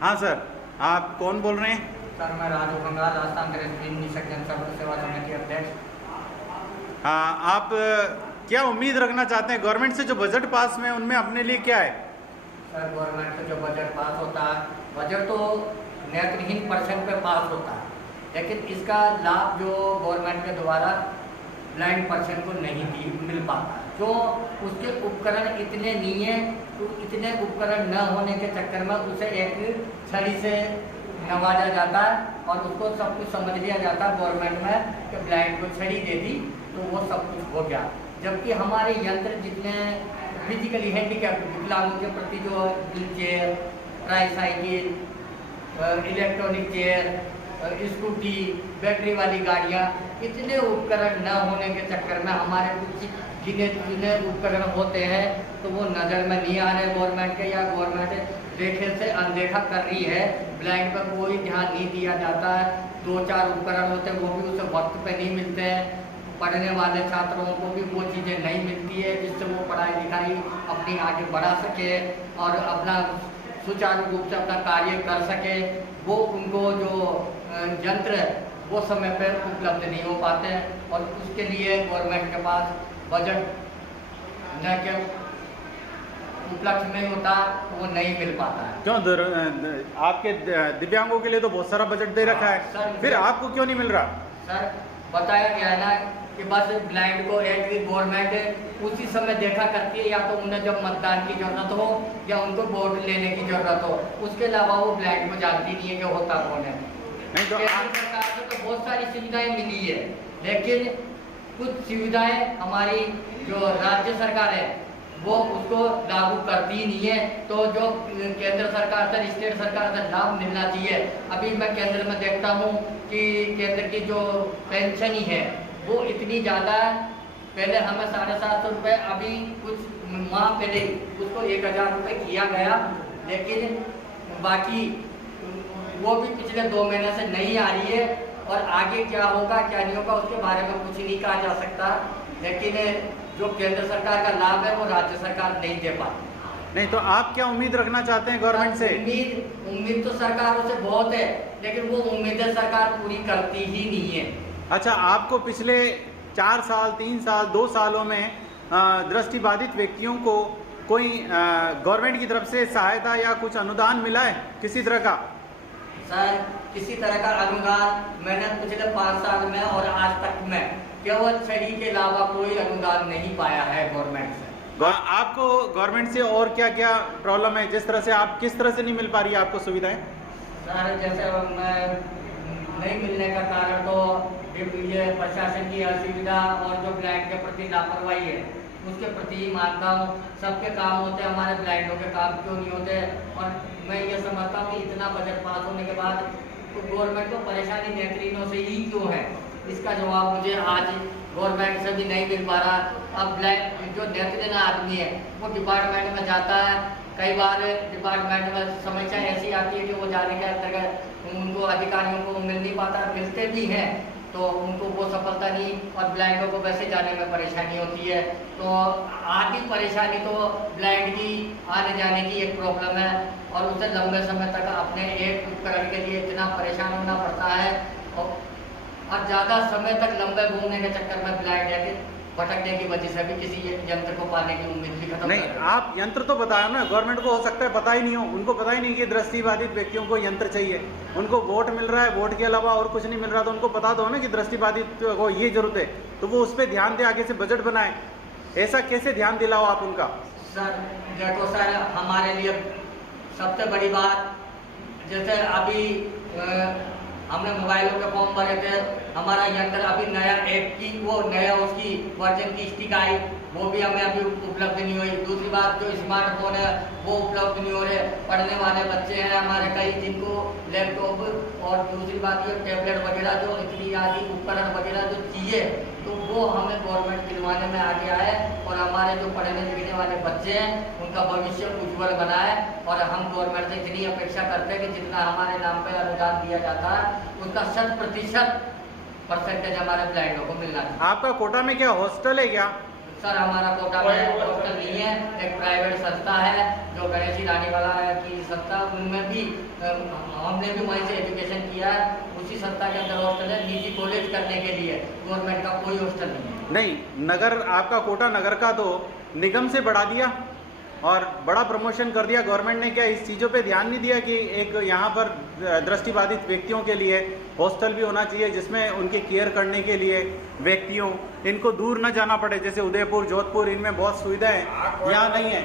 हाँ सर, आप कौन बोल रहे हैं? सर मैं राजू कंगाल, राजस्थान गृह निषक जनसभा सेवा समिति अध्यक्ष। आप क्या उम्मीद रखना चाहते हैं गवर्नमेंट से? जो बजट पास में उनमें अपने लिए क्या है? सर गवर्नमेंट से जो बजट पास होता है, बजट तो नेत्रहीन पर्सन पे पास होता है, लेकिन इसका लाभ जो गवर्नमेंट के द्वारा ब्लाइंड पर्सन को नहीं मिल पाता। जो उसके उपकरण इतने नहीं है, तो इतने उपकरण न होने के चक्कर में उसे एक छड़ी से नवाजा जाता है और उसको सब कुछ समझ लिया जाता है गवर्नमेंट में कि ब्लाइंड को छड़ी दे दी तो वो सब कुछ हो गया। जबकि हमारे यंत्र जितने फिजिकली हैंडीकैप्ड विकलांगों के प्रति जो wheel chair, tricycle, electronic chair, scooty, battery वाली गाड़ियाँ, इतने उपकरण न होने के चक्कर में हमारे कुछ जिन्हें उपकरण होते हैं तो वो नज़र में नहीं आ रहे गवर्नमेंट के, या गवर्नमेंट देखे से अनदेखा कर रही है। ब्लाइंड पर कोई ध्यान नहीं दिया जाता है। 2-4 उपकरण होते हैं वो भी उसे वक्त पे नहीं मिलते हैं। पढ़ने वाले छात्रों को भी वो चीज़ें नहीं मिलती है जिससे वो पढ़ाई लिखाई अपनी आगे बढ़ा सके और अपना सुचारू रूप से अपना कार्य कर सके। वो उनको जो यंत्र है वो समय पर उपलब्ध नहीं हो पाते हैं और उसके लिए गवर्नमेंट के पास बजट न के उपलक्ष्य में होता तो वो नहीं मिल पाता है। क्यों? आपके दिव्यांगों के लिए तो बहुत सारा बजट दे रखा है, सर, फिर आपको क्यों नहीं मिल रहा? सर बताया गया है ना कि बस ब्लाइंड को एक गवर्नमेंट उसी समय देखा करती है, या तो उन्हें जब मतदान की जरूरत हो या उनको वोट लेने की जरूरत हो, उसके अलावा वो ब्लाइंड को जानती नहीं है कि होता कौन है। नहीं तो केंद्र सरकार से तो बहुत सारी सुविधाएं मिली है, लेकिन कुछ सुविधाएं हमारी जो राज्य सरकार है वो उसको लागू करती ही नहीं है। तो जो केंद्र सरकार से, स्टेट सरकार से लाभ मिलना चाहिए, अभी मैं केंद्र में देखता हूँ कि केंद्र की जो पेंशन ही है वो इतनी ज़्यादा है। पहले हमें 750 रुपये, अभी कुछ माह पहले उसको 1000 रुपये किया गया, लेकिन बाकी वो भी पिछले 2 महीने से नहीं आ रही है और आगे क्या होगा क्या नहीं होगा उसके बारे में कुछ नहीं कहा जा सकता। लेकिन जो केंद्र सरकार का लाभ है वो राज्य सरकार नहीं दे पाती। नहीं तो आप क्या उम्मीद रखना चाहते हैं गवर्नमेंट से? उम्मीद तो सरकारों से बहुत है, लेकिन वो उम्मीदें सरकार पूरी करती ही नहीं है। अच्छा, आपको पिछले 4 साल, 3 साल, 2 सालों में दृष्टिबाधित व्यक्तियों को कोई गवर्नमेंट की तरफ से सहायता या कुछ अनुदान मिला है किसी तरह का? सर किसी तरह का अनुदान मैंने पिछले 5 साल में और आज तक में केवल छड़ी के अलावा कोई अनुदान नहीं पाया है गवर्नमेंट से। आपको गवर्नमेंट से और क्या क्या प्रॉब्लम है, जिस तरह से आप किस तरह से नहीं मिल पा रही है आपको सुविधाएं? सर जैसे मैं नहीं मिलने का कारण तो ये प्रशासन की असुविधा और जो ब्लाइंड के प्रति लापरवाही है उसके प्रति ही मानता हूँ। सबके काम होते हैं, हमारे ब्लाइंडों के काम क्यों नहीं होते? और मैं ये समझता हूँ कि इतना बजट पास होने के बाद तो गवर्नमेंट को परेशानी नेत्रहीनों से ही क्यों है, इसका जवाब मुझे आज गवर्नमेंट से भी नहीं मिल पा रहा। अब ब्लाइंड जो नेत्रहीन आदमी है वो डिपार्टमेंट में जाता है, कई बार डिपार्टमेंट में समस्या ऐसी आती है कि वो जाने के अंतर्गत उनको अधिकारियों को मिल नहीं पाता, मिलते भी हैं तो उनको वो सफलता नहीं, और ब्लाइंडों को वैसे जाने में परेशानी होती है। तो आधी परेशानी तो ब्लाइंड की आने जाने की एक प्रॉब्लम है और उसे लंबे समय तक अपने एक उपकरण के लिए इतना परेशान होना पड़ता है और ज़्यादा समय तक लंबे घूमने के चक्कर में ब्लाइंड है कि भटकने की वजह से भी किसी यंत्र को पाने की उम्मीद भी खत्म। नहीं, आप यंत्र तो बताया ना, गवर्नमेंट को हो सकता है पता ही नहीं हो, उनको पता ही नहीं कि दृष्टिबाधित व्यक्तियों को यंत्र चाहिए, उनको वोट मिल रहा है, वोट के अलावा और कुछ नहीं मिल रहा, तो उनको बता दो ना कि दृष्टिबाधित को ये जरूरत है, तो वो उस पर ध्यान दे, आगे से बजट बनाए। ऐसा कैसे ध्यान दिलाओ आप उनका? सर देखो सर, हमारे लिए सबसे बड़ी बात, जैसे अभी हमने मोबाइलों के फॉर्म भरे थे, हमारा यंत्र अभी नया ऐप की वो नया उसकी वर्जन की स्टिक आई, वो भी हमें अभी उपलब्ध नहीं हुई। दूसरी बात जो स्मार्टफोन है वो उपलब्ध नहीं हो रहे। पढ़ने वाले बच्चे हैं हमारे कई जिनको लैपटॉप और दूसरी बात ये टैबलेट वगैरह जो इतनी आदि उपकरण वगैरह जो चाहिए तो वो हमें गवर्नमेंट दिलवाने में आ गया है और हमारे जो पढ़ने लिखने वाले बच्चे हैं उनका भविष्य उज्ज्वल बना है। और हम गवर्नमेंट से इतनी अपेक्षा करते हैं कि जितना हमारे नाम पर अनुदान दिया जाता है उसका 100% परसेंटेज हमारे ब्लाइंडों को मिलना चाहिए। आपका कोटा में क्या हॉस्टल है क्या? सर हमारा कोटा में हॉस्टल नहीं है, एक प्राइवेट संस्था है जो गणेश जी रानीवाला की संस्था, उनमें भी हमने भी वहीं से एजुकेशन किया है, उसी संस्था के अंदर हॉस्टल है। निजी कॉलेज करने के लिए गवर्नमेंट का कोई हॉस्टल नहीं है। नहीं, नगर आपका कोटा नगर का तो निगम से बढ़ा दिया और बड़ा प्रमोशन कर दिया गवर्नमेंट ने। क्या इस चीज़ों पे ध्यान नहीं दिया कि एक यहाँ पर दृष्टिबाधित व्यक्तियों के लिए हॉस्टल भी होना चाहिए जिसमें उनकी केयर करने के लिए व्यक्तियों इनको दूर न जाना पड़े, जैसे उदयपुर, जोधपुर, इनमें बहुत सुविधाएं यहाँ नहीं है।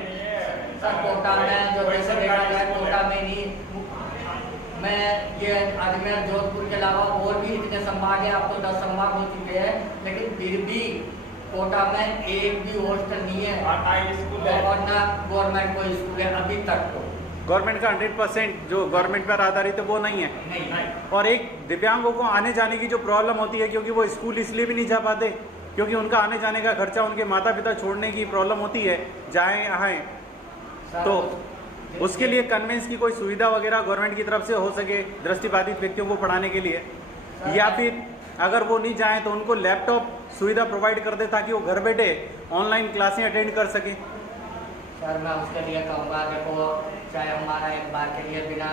सर कोटा में जो जैसे देखा जाए, कोटा में नहीं, मैं ये अजमेर जोधपुर के अलावा और भी इतने संभाग है, अब तो 10 संभाग हो चुके हैं, लेकिन फिर भी कोटा में एक भी हॉस्टल नहीं है और ना गवर्नमेंट कोई स्कूल है अभी तक। तो गवर्नमेंट का 100% जो गवर्नमेंट पर आधारित है वो नहीं है। नहीं। और एक दिव्यांगों को आने जाने की जो प्रॉब्लम होती है, क्योंकि वो स्कूल इसलिए भी नहीं जा पाते क्योंकि उनका आने जाने का खर्चा उनके माता पिता छोड़ने की प्रॉब्लम होती है, जाएँ आएँ, तो उसके लिए कन्वेंस की कोई सुविधा वगैरह गवर्नमेंट की तरफ से हो सके दृष्टिबाधित व्यक्तियों को पढ़ाने के लिए, या फिर अगर वो नहीं जाएं तो उनको लैपटॉप सुविधा प्रोवाइड कर दे ताकि वो घर बैठे ऑनलाइन क्लासें अटेंड कर सके। सर मैं उसके लिए कहूँगा, देखो चाहे हमारा एक बार के लिए बिना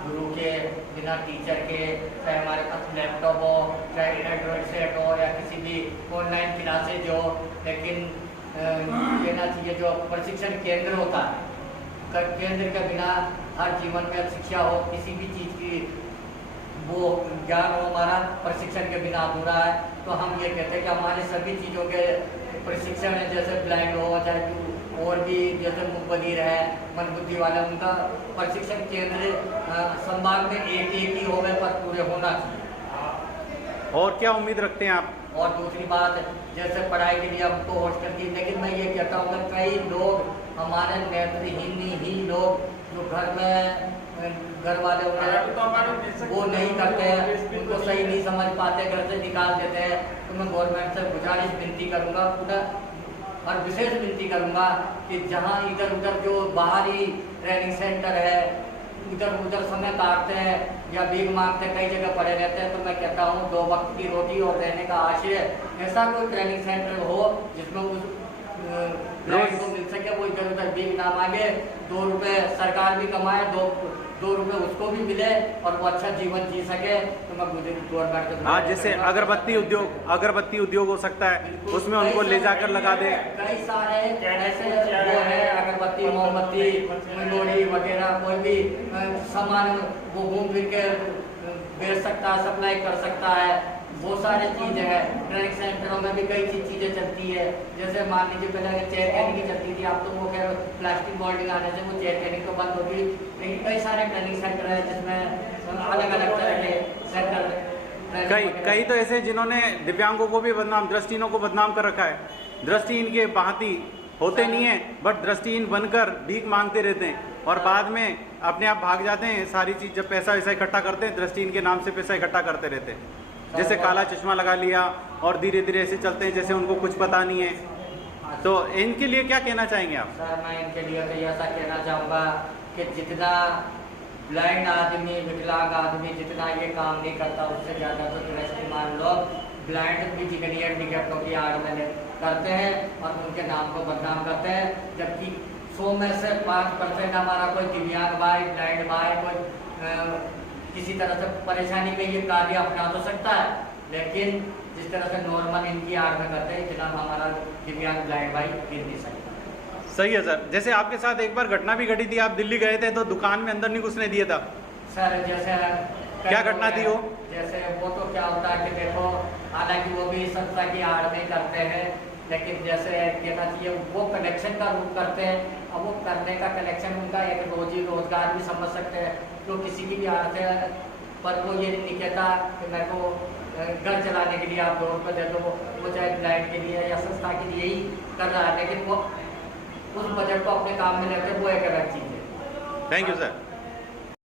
गुरु के, बिना टीचर के, चाहे हमारे पास लैपटॉप हो, चाहे एंड्रॉइड सेट हो या किसी भी ऑनलाइन क्लासेज हो, लेकिन कहना चाहिए जो प्रशिक्षण केंद्र होता है, केंद्र के बिना हर जीवन में शिक्षा हो, किसी भी चीज़ की वो ज्ञान हो, हमारा प्रशिक्षण के बिना अधूरा है। तो हम ये कहते हैं कि हमारे सभी चीज़ों के प्रशिक्षण है, जैसे ब्लाइंड हो, चाहे और भी जैसे मुखबधिर है, मंदबुद्धि वाले, उनका प्रशिक्षण केंद्र संभाग में एक ही हो गए पर पूरे होना चाहिए। और क्या उम्मीद रखते हैं आप? और दूसरी बात, जैसे पढ़ाई के लिए हमको हॉस्टल की, लेकिन मैं ये कहता हूँ कि कई लोग हमारे नेत्रहीन ही लोग जो घर में घर वाले वो नहीं करते हैं, उनको सही नहीं समझ पाते, घर से निकाल देते हैं। तो मैं गवर्नमेंट से गुजारिश विनती करूँगा, पुनः और विशेष विनती करूँगा कि जहाँ इधर उधर जो बाहरी ट्रेनिंग सेंटर है, इधर उधर समय काटते हैं या भीख मांगते कई जगह पड़े रहते हैं, तो मैं कहता हूँ 2 वक्त की रोटी और रहने का आश्रय, ऐसा कोई ट्रेनिंग सेंटर हो जिसमें उस रोज को मिल सके, वो इधर उधर भीख ना मांगे, 2 रुपये सरकार भी कमाए, 2 रुपये उसको भी मिले और वो अच्छा जीवन जी सके। तो मैं गवर्नमेंट हाँ, जैसे अगरबत्ती उद्योग हो सकता है, उसमें उनको ले जाकर लगा दे। कई सारे ऐसे वो है, अगरबत्ती, मोमबत्ती, लोड़ी वगैरह, कोई भी सामान वो घूम फिर के बेच सकता है, सप्लाई कर सकता है, वो सारी चीज़ें हैं। ट्रेनिंग सेंटरों में भी कई चीज़ें चलती है, जैसे मान लीजिए पहले चेयर कैनिंग की चलती थी, अब तो वो खैर प्लास्टिक मोल्डिंग आने से वो चेयर कैनिंग तो बंद होगी, लेकिन कई सारे ट्रेनिंग सेंटर है जिसमें अलग अलग तरह के सेंटर। कई तो ऐसे जिन्होंने दिव्यांगों को भी बदनाम, दृष्टिहीनों को बदनाम कर रखा है। दृष्टिहीन के भांति होते नहीं है, बट दृष्टिहीन बनकर भीख मांगते रहते हैं और बाद में अपने आप भाग जाते हैं। सारी चीज़ जब पैसा वैसा इकट्ठा करते हैं, दृष्टिहीन के नाम से पैसा इकट्ठा करते रहते हैं, जैसे काला चश्मा लगा लिया और धीरे धीरे ऐसे चलते हैं जैसे उनको कुछ पता नहीं है। तो इनके लिए क्या कहना चाहेंगे आप? सर मैं इनके लिए तो ऐसा कहना चाहूँगा कि जितना ब्लाइंड आदमी, विकलांग आदमी जितना ये काम नहीं करता, उससे ज़्यादा तो दृष्टिमान लोग ब्लाइंड भी जिगनी टिकटों की आड़ में करते हैं और उनके नाम को बदनाम करते हैं, जबकि 100 में से 5% हमारा कोई दिव्यांग भाई, ब्लाइंड भाई, कोई किसी तरह से परेशानी में ये कार्य अपना तो सकता है, लेकिन जिस तरह से नॉर्मल इनकी आड़ में करते हैं, इतना हमारा दिव्यांग ब्लाइंड भाई गिर नहीं सकता। सही है सर। जैसे आपके साथ एक बार घटना भी घटी थी, आप दिल्ली गए थे तो दुकान में अंदर नहीं घुसने दिया था सर। जैसे क्या घटना थी वो? जैसे वो तो क्या होता है कि देखो, हालांकि वो भी संस्था की आड़ में करते हैं, लेकिन जैसे कहना चाहिए वो कलेक्शन का रूप करते हैं। अब वो करने का कलेक्शन उनका एक रोजी रोजगार भी समझ सकते हैं, तो किसी की भी आड़ है, पर वो ये नहीं कहता कि मेरे को घर चलाने के लिए आप 2 रुपये दे दो, वो चाहे ब्लाइंड के लिए या संस्था के लिए ही कर रहा है, लेकिन वो उस बजट को अपने काम में लेते, वो एक अलग चीज़ है। Thank you sir.